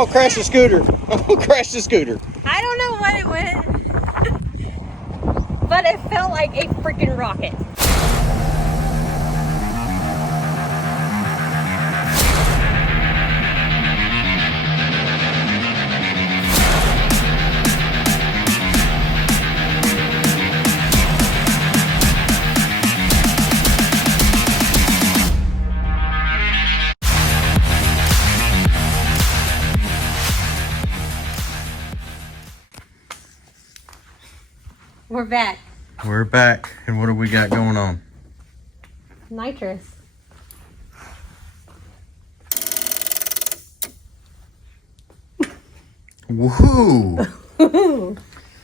gonna crash the scooter. I'm gonna crash the scooter. I don't know what it went, but it felt like a freaking rocket. We're back. We're back, and what do we got going on? Nitrous. Woohoo!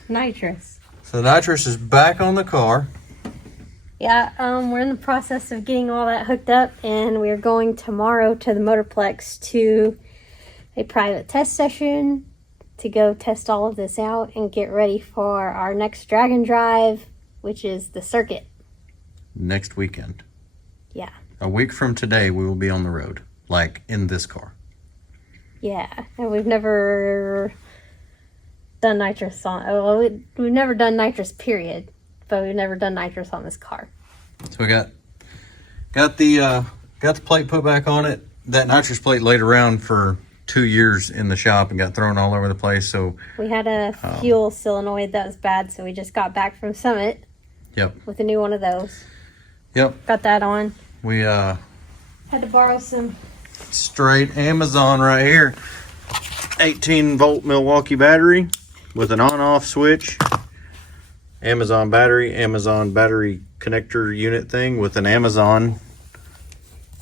Nitrous. So nitrous is back on the car. Yeah, we're in the process of getting all that hooked up, and we're going tomorrow to the Motorplex to a private test session to go test all of this out and get ready for our next Dragon Drive, which is the circuit. Next weekend. Yeah. A week from today, we will be on the road, like in this car. Yeah, and we've never done nitrous on. Well, we've never done nitrous, period. But we've never done nitrous on this car. So we got the plate put back on it. That nitrous plate laid around for 2 years in the shop and got thrown all over the place. So we had a fuel solenoid that was bad, so we just got back from Summit. Yep. With a new one of those. Yep. Got that on. We had to borrow some straight Amazon right here. 18-volt Milwaukee battery with an on-off switch. Amazon battery connector unit thing with an Amazon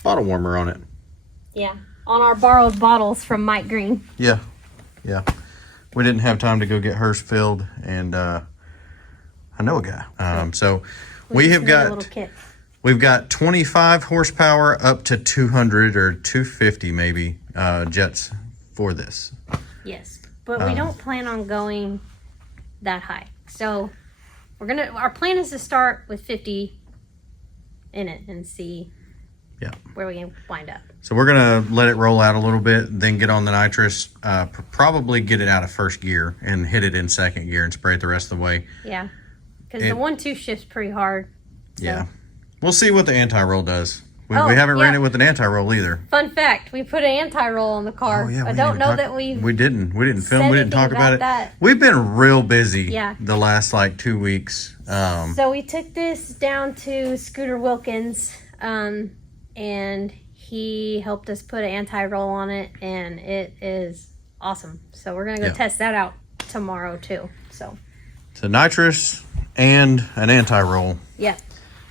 bottle warmer on it. Yeah. On our borrowed bottles from Mike Green. Yeah. We didn't have time to go get hers filled, and I know a guy. So we've got 25 horsepower up to 200 or 250 maybe jets for this. Yes, but we don't plan on going that high. So our plan is to start with 50 in it and see where we can wind up. So we're going to let it roll out a little bit, then get on the nitrous, probably get it out of first gear and hit it in second gear and spray it the rest of the way. Yeah, because the 1-2 shifts pretty hard. So. Yeah. We'll see what the anti-roll does. We haven't ran it with an anti-roll either. Fun fact, we put an anti-roll on the car. I don't know that we didn't film, we didn't talk about it. We've been real busy the last 2 weeks. So we took this down to Scooter Wilkins, and he helped us put an anti-roll on it, and it is awesome. So we're going to go test that out tomorrow too. So nitrous and an anti-roll. Yeah.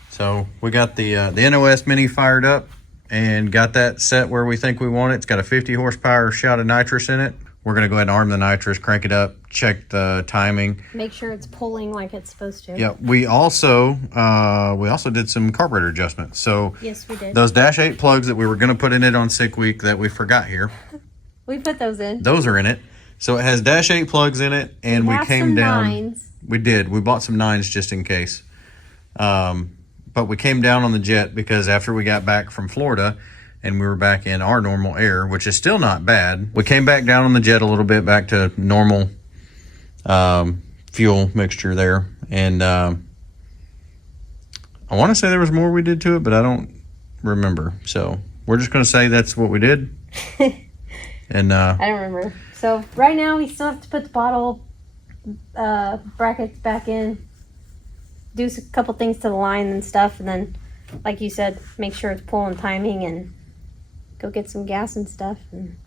So we got the NOS Mini fired up and got that set where we think we want it. It's got a 50 horsepower shot of nitrous in it. We're going to go ahead and arm the nitrous, crank it up, check the timing. Make sure it's pulling like it's supposed to. Yeah, we also did some carburetor adjustments. So yes, we did. Those Dash 8 plugs that we were going to put in it on sick week that we forgot here. We put those in. Those are in it. So it has Dash 8 plugs in it, and we came down. 9s. We did. We bought some 9s just in case. But we came down on the jet because after we got back from Florida and we were back in our normal air, which is still not bad, we came back down on the jet a little bit, back to normal fuel mixture there. And I want to say there was more we did to it, but I don't remember. So we're just going to say that's what we did. And I don't remember. So right now we still have to put the bottle brackets back in. Do a couple things to the line and stuff, and then, like you said, make sure it's pulling timing and go get some gas and stuff. And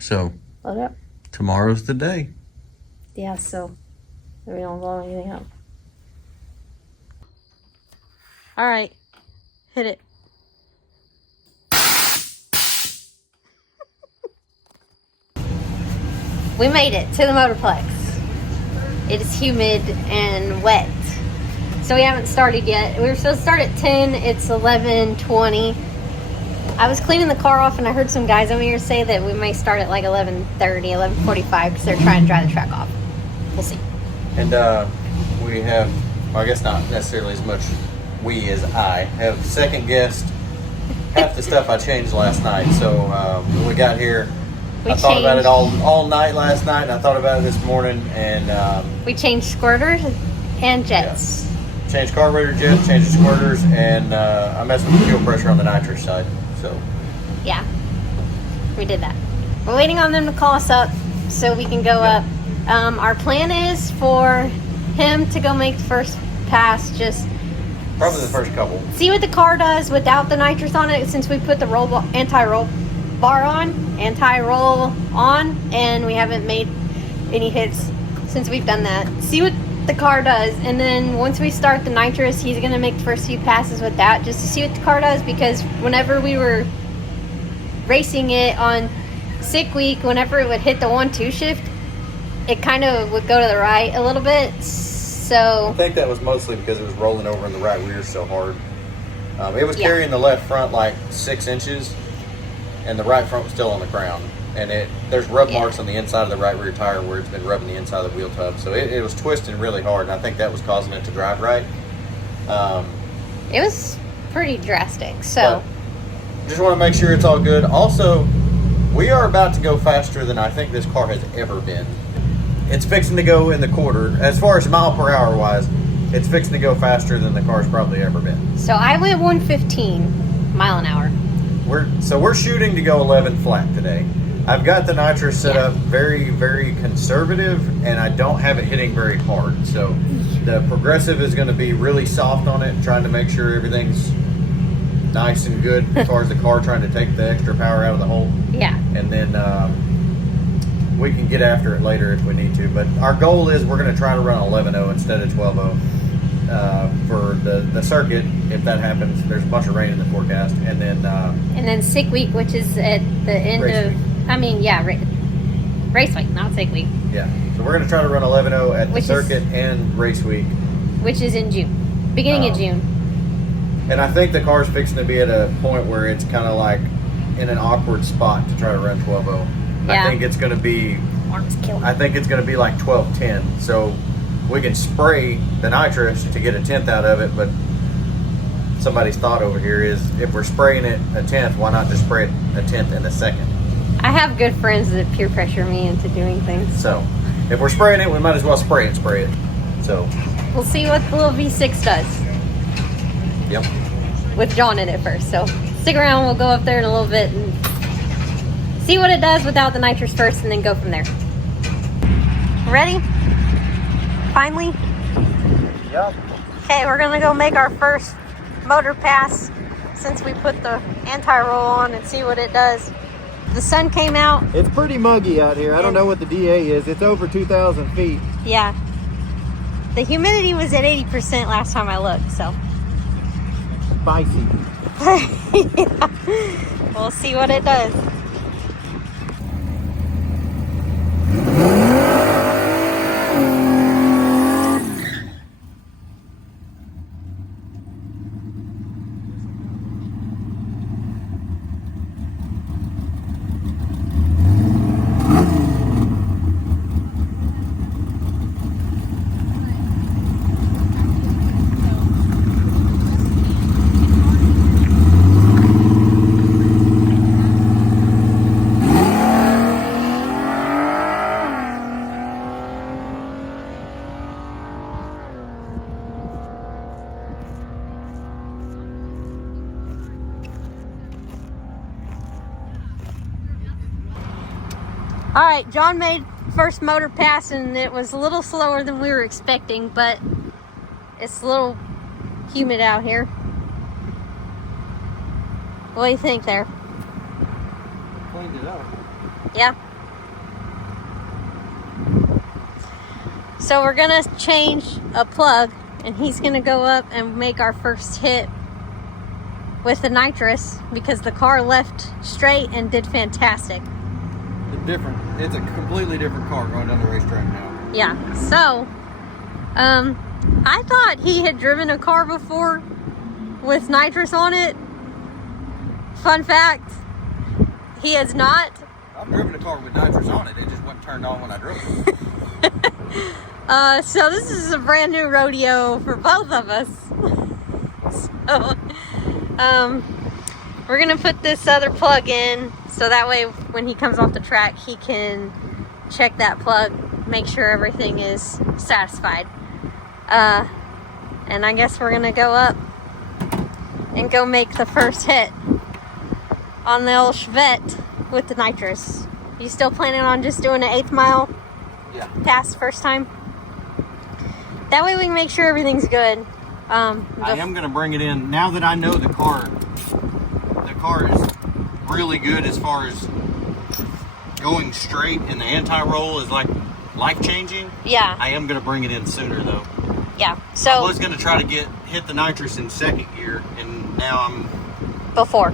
so load up. Tomorrow's the day. Yeah, so we don't blow anything up. All right, hit it. We made it to the Motorplex. It is humid and wet. So we haven't started yet. We were supposed to start at 10. It's 11:20. I was cleaning the car off and I heard some guys over here say that we may start at 11:30, 11:45 because they're trying to dry the track off. We'll see. And we have, well, I guess not necessarily as much we as I have second guessed half the stuff I changed last night. So when we got here, I thought about it all night last night, and I thought about it this morning, and we changed squirters and jets. Yeah. Changed carburetor jets, changed the squirters, and I messed with the fuel pressure on the nitrous side. So yeah, we did that. We're waiting on them to call us up so we can go up. Our plan is for him to go make the first pass, just probably the first couple. See what the car does without the nitrous on it, since we put the anti-roll on, and we haven't made any hits since we've done that. See what the car does, and then once we start the nitrous, he's gonna make the first few passes with that just to see what the car does, because whenever we were racing it on sick week, whenever it would hit the 1-2 shift, it kind of would go to the right a little bit. So I think that was mostly because it was rolling over in the right rear so hard. It was Yeah. carrying the left front like 6 inches, and the right front was still on the ground. And there's rub Yeah. marks on the inside of the right rear tire where it's been rubbing the inside of the wheel tub. So it was twisting really hard, and I think that was causing it to drive right. it was pretty drastic. So Just want to make sure it's all good. Also, we are about to go faster than I think this car has ever been. It's fixing to go in the quarter. As far as mile per hour wise, it's fixing to go faster than the car's probably ever been. So I went 115 mile an hour. We're shooting to go 11 flat today. I've got the nitrous set up very, very conservative, and I don't have it hitting very hard. So the progressive is going to be really soft on it, trying to make sure everything's nice and good as far as the car, trying to take the extra power out of the hole. Yeah. And then we can get after it later if we need to. But our goal is we're going to try to run 11.0 instead of 12.0 for the circuit. If that happens, there's a bunch of rain in the forecast. And then sick week, which is at the end Race of, week. I mean, yeah, race week, not sick week, yeah, so we're going to try to run 11.0 at the Which is- circuit and race week. which is in June, beginning of June. And I think the car's fixing to be at a point where it's kind of like in an awkward spot to try to run 12.0. Yeah. I think it's going to be Arms killing. I think it's going to be like 12.10. So we can spray the nitrous to get a tenth out of it, but somebody's thought over here is if we're spraying it a tenth, why not just spray it a tenth and a second? I have good friends that peer pressure me into doing things. So if we're spraying it, we might as well spray it. So We'll see what the little V6 does yep. with John in it first. So stick around, we'll go up there in a little bit and see what it does without the nitrous first, and then go from there. Ready? Finally? Yep. Okay, we're gonna go make our first motor pass since we put the anti-roll on and see what it does. The sun came out. It's pretty muggy out here. I don't know what the DA is. It's over 2,000 feet. Yeah. The humidity was at 80% last time I looked, so. Spicy. Yeah. We'll see what it does. All right, John made first motor pass, and it was a little slower than we were expecting, but it's a little humid out here. What do you think there? Cleaned it up. Yeah. So we're gonna change a plug, and he's gonna go up and make our first hit with the nitrous, because the car left straight and did fantastic. It's a completely different car going down the racetrack now. Yeah, so I thought he had driven a car before with nitrous on it. Fun fact, he has not. I've driven a car with nitrous on it. It just wasn't turned on when I drove it. So this is a brand new rodeo for both of us. So we're gonna put this other plug in So that way when he comes off the track, he can check that plug, make sure everything is satisfied. And I guess we're gonna go up and go make the first hit on the old Chevette with the nitrous. You still planning on just doing an 1/8 mile pass first time? That way we can make sure everything's good. I am going to bring it in now that I know the car is really good as far as going straight, and the anti-roll is like life-changing. Yeah. I am going to bring it in sooner though. Yeah. So I was going to try to hit the nitrous in second gear, and now I'm before.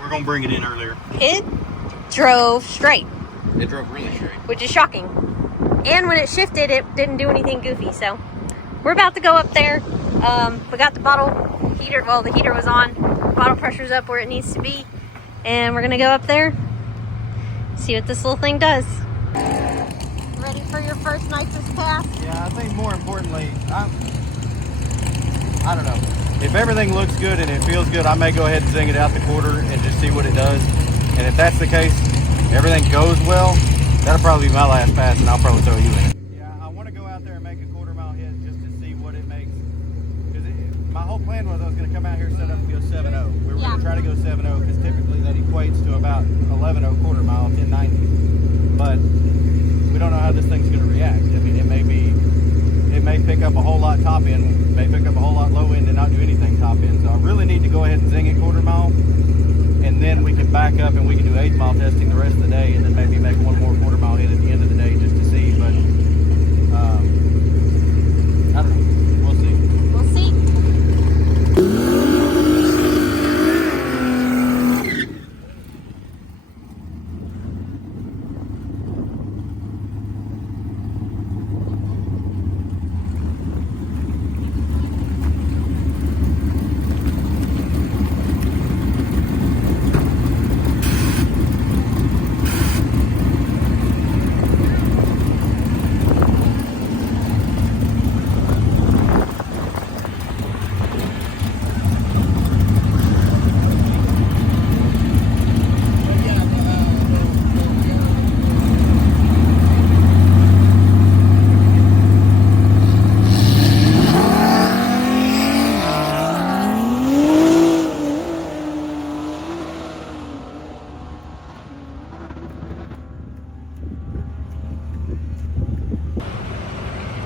We're going to bring it in earlier. It drove straight. It drove really straight, which is shocking. And when it shifted, it didn't do anything goofy. So we're about to go up there. We got the bottle heater. Well, the heater was on. Bottle pressure's up where it needs to be. And we're going to go up there, see what this little thing does. Ready for your first nitrous pass? Yeah, I think more importantly, I don't know. If everything looks good and it feels good, I may go ahead and zing it out the quarter and just see what it does. And if that's the case, everything goes well, that'll probably be my last pass, and I'll probably throw you in it. Yeah, I want to go out there and make a 1/4 mile hit just to see what it makes. Because my whole plan was I was going to come out here, set up and go 7.0. We were going to try to go 7.0 because typically that equates to about 11.0 1/4 mile, 10.90. But we don't know how this thing's going to react. I mean, it may pick up a whole lot top end, may pick up a whole lot low end and not do anything top end. So I really need to go ahead and zing it 1/4 mile, and then we can back up and we can do 1/8 mile testing the rest of the day, and then maybe make one more 1/4 mile hit at the end of the day just to see. But I don't know. We'll see. We'll see.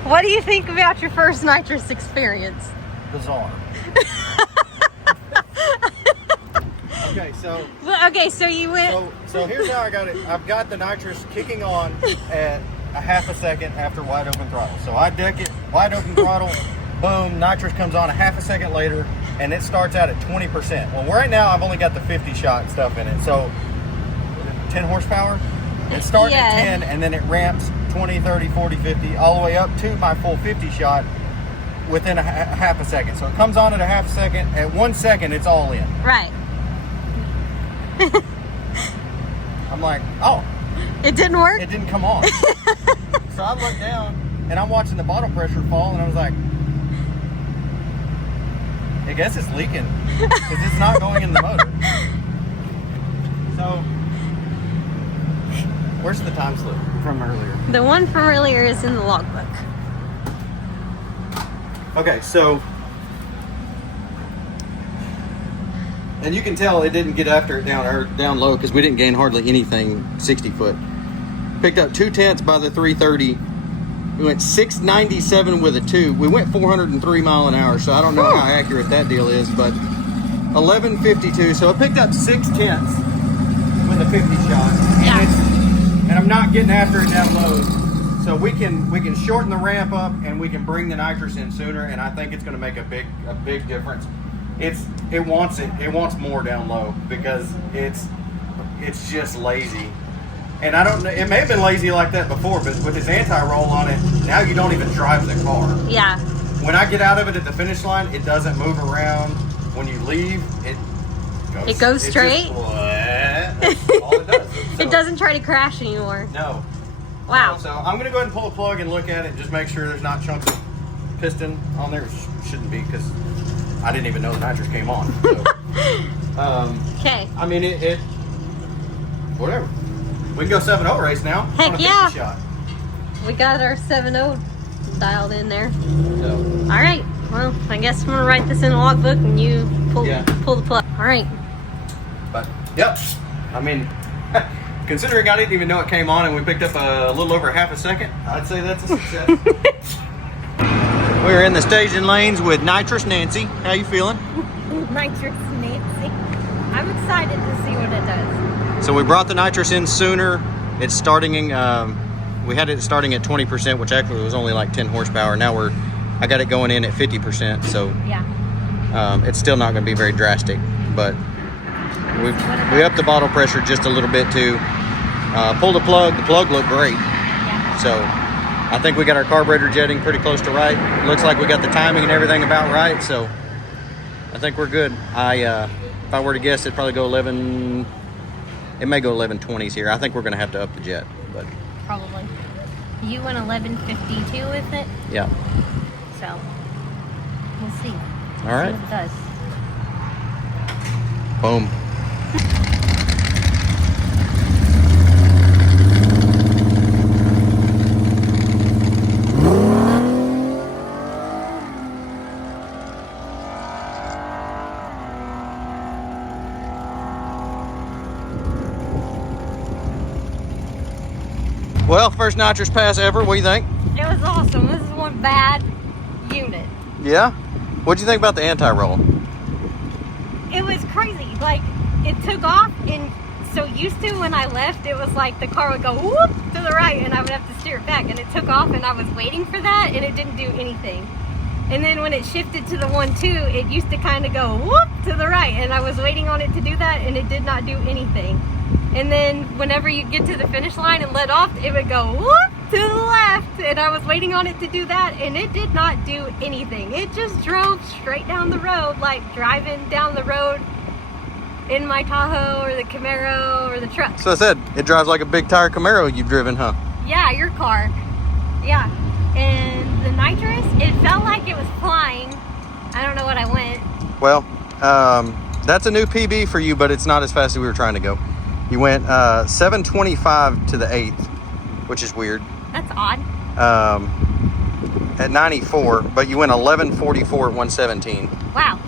What do you think about your first nitrous experience? Bizarre. Okay, so you went. So here's how I got it. I've got the nitrous kicking on at a 1/2 second after wide open throttle. So I deck it, wide open throttle, boom, nitrous comes on a 1/2 second later, and it starts out at 20%. Well, right now I've only got the 50 shot stuff in it. So 10 horsepower. It starts at 10, and then it ramps 20, 30, 40, 50, all the way up to my full 50 shot within a 1/2 second. So it comes on at a 1/2 second. At 1 second, it's all in. Right. I'm like, oh. It didn't work? It didn't come on. So I looked down, and I'm watching the bottle pressure fall, and I was like, I guess it's leaking, because it's not going in the motor. So, where's the time slip from earlier? The one from earlier is in the logbook. Okay, so, and you can tell it didn't get after it down low, because we didn't gain hardly anything 60 foot. Picked up 2/10 by the 330. We went 697 with a 2. We went 403 mile an hour, so I don't know how accurate that deal is, but 1152. So I picked up 6/10 with a 50 shot. And I'm not getting after it down low. So we can shorten the ramp up, and we can bring the nitrous in sooner, and I think it's going to make a big difference. It wants more down low, because it's just lazy. And I don't know, it may have been lazy like that before, but with this anti-roll on it, now you don't even drive the car. Yeah. When I get out of it at the finish line, it doesn't move around. When you leave, it goes straight? That's all it does. So, it doesn't try to crash anymore. No. Wow. So I'm going to go ahead and pull a plug and look at it and just make sure there's not chunks of piston on there. Shouldn't be, because I didn't even know the nitrous came on. So, okay. I mean, Whatever. We can go 7-0 race now. Heck on a 50 yeah. shot. We got our 7-0 dialed in there. So, All right. Well, I guess I'm gonna write this in a logbook and you pull the plug. All right. but yep. I mean, considering I didn't even know it came on and we picked up a little over half a second, I'd say that's a success. We're in the staging lanes with Nitrous Nancy. How you feeling? Nitrous Nancy. I'm excited to see what it does. So we brought the nitrous in sooner. It's starting in, we had it starting at 20%, which actually was only like 10 horsepower. Now I got it going in at 50%. So yeah, it's still not going to be very drastic, but we upped the bottle pressure just a little bit too. Pulled the plug looked great. Yeah. So I think we got our carburetor jetting pretty close to right. Looks like we got the timing and everything about right. So I think we're good. If I were to guess, it'd probably go 11. It may go 1120s here. I think we're going to have to up the jet, but probably. You went 1152 with it, yeah. so we'll see. All right. See what it does. Boom. Well, first nitrous pass ever. What do you think? It was awesome. This is one bad unit. Yeah? What'd you think about the anti-roll? It was crazy. Like, it took off, and so used to when I left, it was like the car would go whoop to the right, and I would have to steer it back. And it took off, and I was waiting for that, and it didn't do anything. And then when it shifted to the 1-2, it used to kind of go whoop to the right, and I was waiting on it to do that, and it did not do anything. And then whenever you get to the finish line and let off, it would go whoop to the left. And I was waiting on it to do that, and it did not do anything. It just drove straight down the road, like driving down the road in my Tahoe or the Camaro or the truck. So I said, it drives like a big tire Camaro you've driven, huh? Yeah, your car. Yeah. And the nitrous, it felt like it was flying. I don't know what I went. Well, that's a new PB for you, but it's not as fast as we were trying to go. You went 725 to the 8th, which is weird. That's odd. At 94, but you went 1144 at 117. Wow.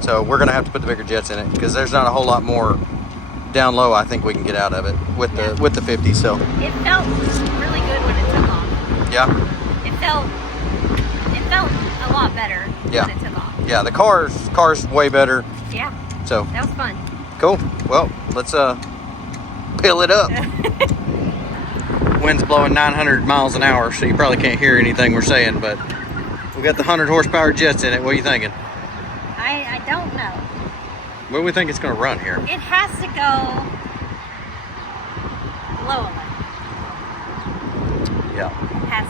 So we're going to have to put the bigger jets in it because there's not a whole lot more down low I think we can get out of it with the 50. So it felt really good when it took off. Yeah. It felt a lot better when it took off. Yeah, the car's way better. Yeah. So that was fun. Cool. Well, let's pill it up. Wind's blowing 900 miles an hour, so you probably can't hear anything we're saying, but we got the 100 horsepower jets in it. What are you thinking? I don't know. Where do we think it's going to run here? It has to go low 11. Yeah. It has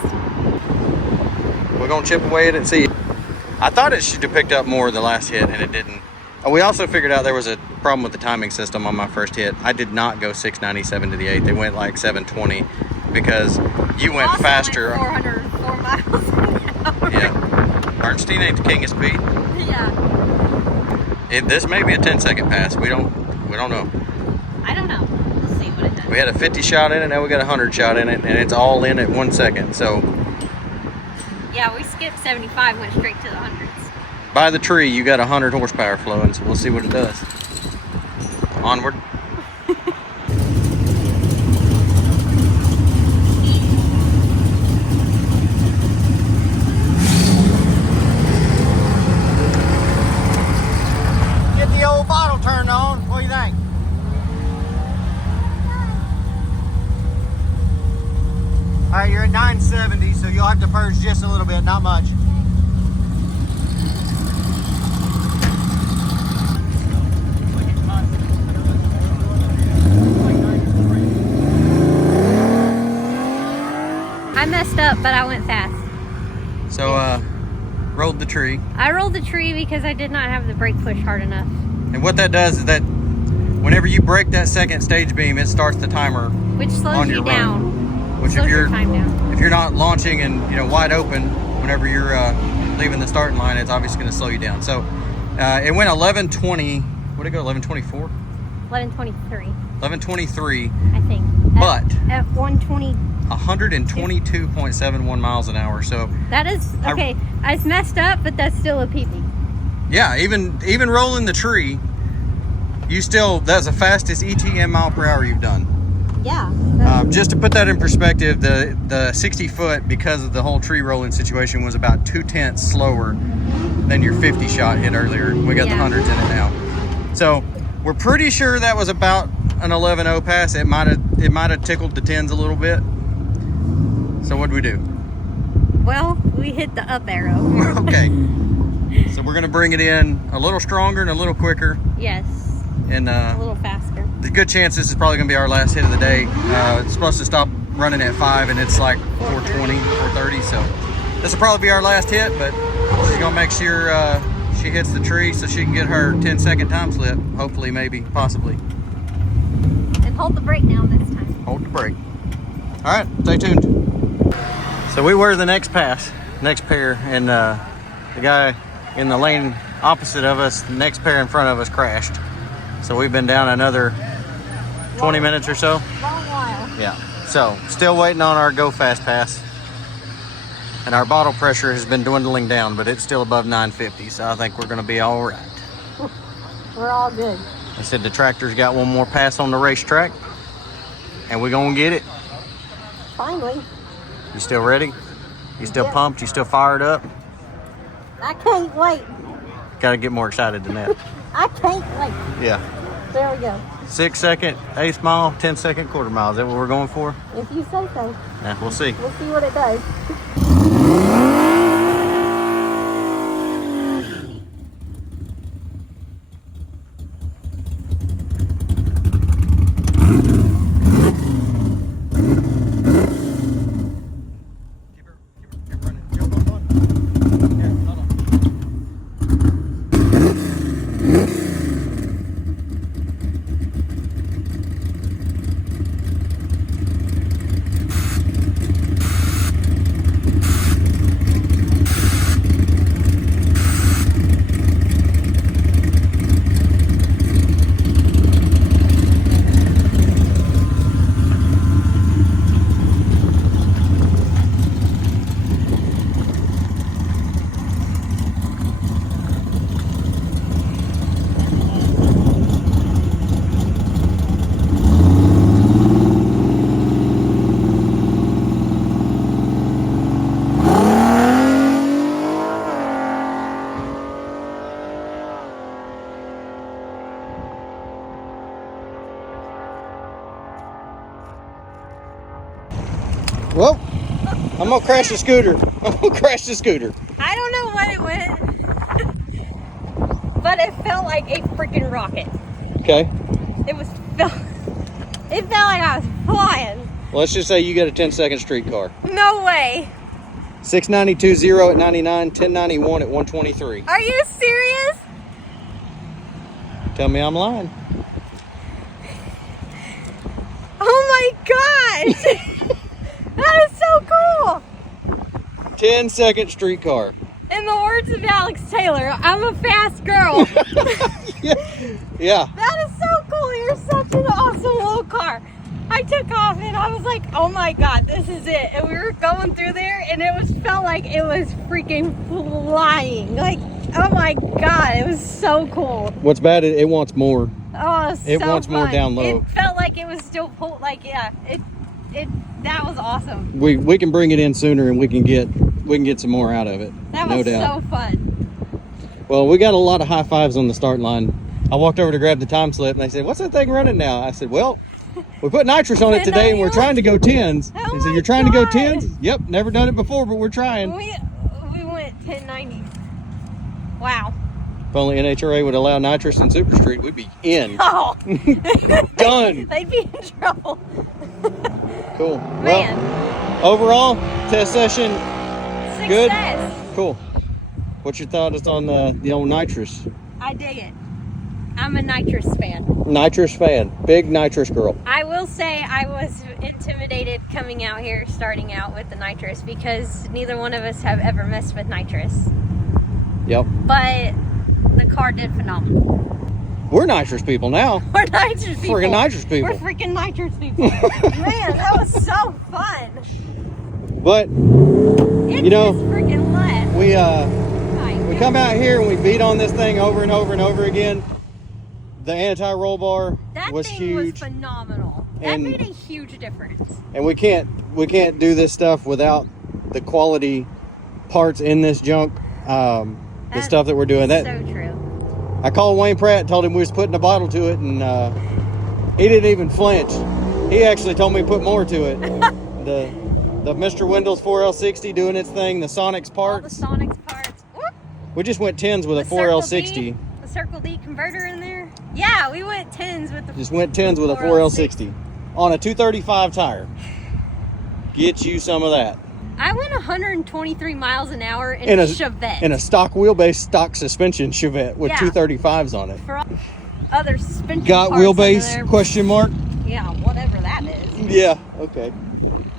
to. We're going to chip away at it and see. I thought it should have picked up more the last hit, and it didn't. We also figured out there was a problem with the timing system on my first hit. I did not go 697 to the 8th. They went like 720 because you went also faster. Went 404 miles an hour. Yeah. Arnstein ain't the king of speed. Yeah. This may be a 10-second pass. We don't know. I don't know. We'll see what it does. We had a 50 shot in it, now we got a 100 shot in it, and it's all in at 1 second. So yeah, we skipped 75, went straight to the hundreds. by the tree, you got 100 horsepower flowing, so we'll see what it does. Onward. Get the old bottle turned on. What do you think? All right, you're at 970, so you'll have to purge just a little bit, not much. I messed up, but I went fast. So, rolled the tree. I rolled the tree because I did not have the brake push hard enough. And what that does is that whenever you break that second stage beam, it starts the timer. Which slows you down. Which Slows if your time down. If you're not launching and wide open, whenever you're leaving the starting line, it's obviously going to slow you down. So it went 11:20. What did it go? 11:24. 11:23. 1123. I think. But at 120. 122.71 miles an hour. So that is okay. I was messed up, but that's still a PB. Yeah, even rolling the tree, that's the fastest ETM mile per hour you've done. Yeah. Just to put that in perspective, the 60 foot, because of the whole tree rolling situation, was about 2/10 slower than your 50 shot hit earlier. We got the hundreds in it now. So we're pretty sure that was about an 11.0 pass. It might have tickled the 10s a little bit. So what'd we do? Well, we hit the up arrow. Okay. So we're gonna bring it in a little stronger and a little quicker. Yes. And a little faster. The good chance this is probably gonna be our last hit of the day. It's supposed to stop running at 5 and it's like 4:20, 4:30. So this will probably be our last hit, but she's gonna make sure she hits the tree so she can get her 10-second time slip. Hopefully, maybe, possibly. And hold the brake down this time. Hold the brake. All right, stay tuned. So we were the next pair, and the guy in the lane opposite of us, the next pair in front of us, crashed. So we've been down another 20 minutes or so. Long while. Yeah. So still waiting on our go fast pass, and our bottle pressure has been dwindling down, but it's still above 950. So I think we're going to be all right. We're all good. I said the tractor's got one more pass on the racetrack, and we're going to get it. Finally. You still ready? You still pumped? You still fired up? I can't wait. Got to get more excited than that. I can't wait. Yeah. There we go. 6-second, 1/8 mile, 10-second quarter mile. Is that what we're going for? If you say so. Yeah, we'll see. We'll see what it does. Well, I'm gonna crash the scooter. I don't know when it went, but it felt like a freaking rocket. Okay. It felt like I was flying. Well, let's just say you got a 10-second street car. No way. 692.0 at 99, 1091 at 123. Are you serious? Tell me I'm lying. Oh my gosh. That is so cool. 10-second street car. In the words of Alex Taylor, I'm a fast girl. Yeah. That is so cool. You're such an awesome little car. I took off and I was like, oh my God, this is it. And we were going through there and felt like it was freaking flying. Like, oh my God, it was so cool. What's bad is it wants more. Oh, it so wants more fun. down low. It felt like it was still pulled. Like, yeah, that was awesome. We can bring it in sooner and we can get some more out of it. That no was doubt. so fun. Well, we got a lot of high fives on the start line. I walked over to grab the time slip and they said, "What's that thing running now?" I said, "Well, we put nitrous on it today and we're trying to go 10s." Oh They said, "You're my trying to go God. 10s?" Yep, never done it before, but we're trying. We went 1090. Wow. If only NHRA would allow nitrous in Super Street, we'd be in. Oh. Done. They'd be in trouble. Cool. Man. Well, overall, test session, Success. good? Cool. What's your thoughts on the old nitrous? I dig it. I'm a nitrous fan. Nitrous fan. Big nitrous girl. I will say I was intimidated coming out here, starting out with the nitrous, because neither one of us have ever messed with nitrous. Yep. But the car did phenomenal. We're nitrous people now. We're nitrous people. Freaking nitrous people. We're freaking nitrous people. Man, that was so fun. But It you know, just freaking left. we come out here and we beat on this thing over and over and over again. The anti-roll bar was huge. Was phenomenal. That made a huge difference. And we can't do this stuff without the quality parts in this junk. The stuff that we're doing. That's so true. I called Wayne Pratt, told him we was putting a bottle to it, and he didn't even flinch. He actually told me to put more to it. the Mr. Wendell's 4L60 doing its thing, the Sonics parts. All the Sonics parts. Whoop. We just went 10s with a 4L60. The Circle D converter in there. Yeah, we went 10s with the. Just went 10s with a 4L60 on a 235 tire. Get you some of that. I went 123 miles an hour in a Chevette. In a stock wheelbase, stock suspension Chevette with 235s on it. For all other suspension Got parts wheelbase? Question mark. Yeah, whatever that is. Yeah. Okay.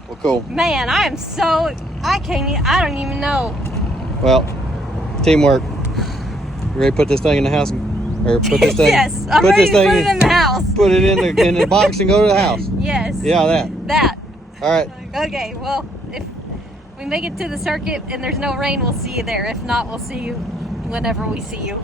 Well, cool. Man, I am so. I don't even know. Well, teamwork. You ready to put this thing in the house? Or put this thing? Yes, I'm ready to put it in the house. Put it in the box and go to the house. Yes. Yeah, That. All right. Okay, well, if we make it to the circuit and there's no rain, we'll see you there. If not, we'll see you whenever we see you.